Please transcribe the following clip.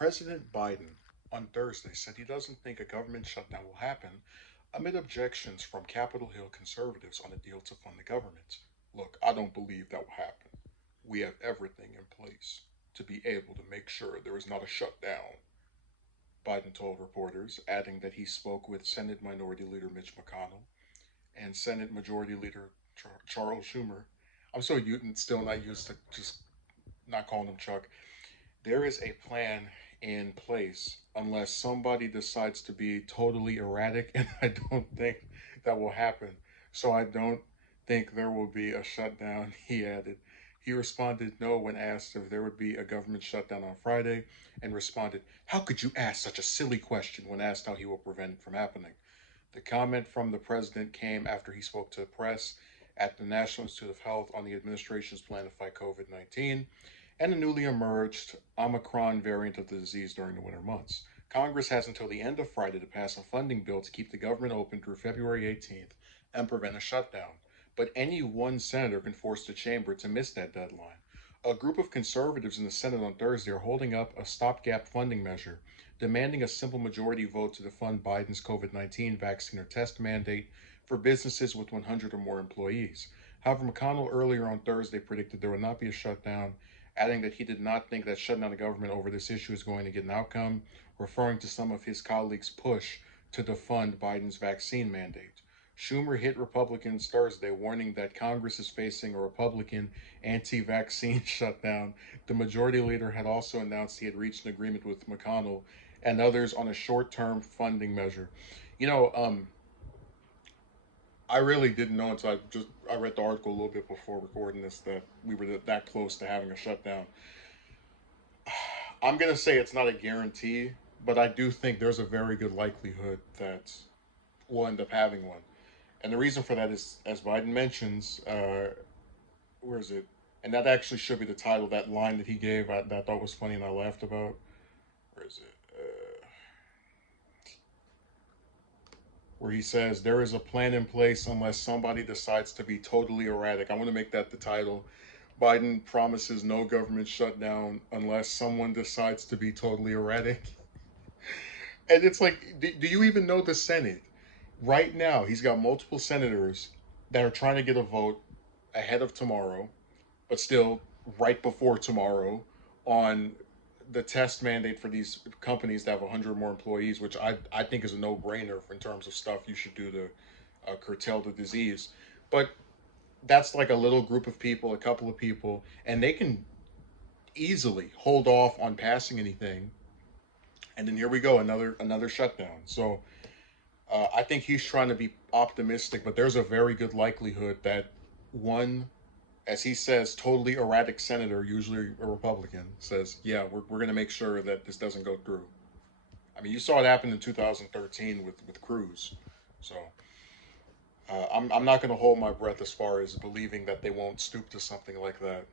President Biden on Thursday said he doesn't think a government shutdown will happen amid objections from Capitol Hill conservatives on a deal to fund the government. Look, I don't believe that will happen. We have everything in place to be able to make sure there is not a shutdown, Biden told reporters, adding that he spoke with Senate Minority Leader Mitch McConnell and Senate Majority Leader Charles Schumer. I'm still not used to just not calling him Chuck. There is a plan in place unless somebody decides to be totally erratic, and I don't think that will happen. So I don't think there will be a shutdown, he added. He responded no when asked if there would be a government shutdown on Friday, and responded, "How could you ask such a silly question?" when asked how he will prevent it from happening. The comment from the president came after he spoke to the press at the National Institute of Health on the administration's plan to fight COVID 19 and the newly emerged Omicron variant of the disease during the winter months. Congress has until the end of Friday to pass a funding bill to keep the government open through February 18th and prevent a shutdown. But any one senator can force the chamber to miss that deadline. A group of conservatives in the Senate on Thursday are holding up a stopgap funding measure, demanding a simple majority vote to defund Biden's COVID 19 vaccine or test mandate for businesses with 100 or more employees. However, McConnell earlier on Thursday predicted there would not be a shutdown, adding that he did not think that shutting down the government over this issue is going to get an outcome, referring to some of his colleagues' push to defund Biden's vaccine mandate. Schumer hit Republicans Thursday, warning that Congress is facing a Republican anti vaccine shutdown. The majority leader had also announced he had reached an agreement with McConnell and others on a short term funding measure. You know, I really didn't know until I read the article a little bit before recording this that we were that close to having a shutdown. I'm gonna say it's not a guarantee, but I do think there's a very good likelihood that we'll end up having one. And the reason for that is, as Biden mentions, where is it? And that actually should be the title. That line that he gave, that I thought was funny and I laughed about. Where is it? Where he says there is a plan in place unless somebody decides to be totally erratic. I want to make that the title. Biden promises no government shutdown unless someone decides to be totally erratic. And it's like, do you even know the Senate? Right now, he's got multiple senators that are trying to get a vote ahead of tomorrow, but still right before tomorrow on the test mandate for these companies that have 100 or more employees, which I think is a no brainer in terms of stuff you should do to curtail the disease. But that's like a little group of people, a couple of people, and they can easily hold off on passing anything. And then here we go, another shutdown. So I think he's trying to be optimistic, but there's a very good likelihood that one, as he says, totally erratic senator, usually a Republican, says, "Yeah, we're going to make sure that this doesn't go through." I mean, you saw it happen in 2013 with Cruz. So I'm not going to hold my breath as far as believing that they won't stoop to something like that.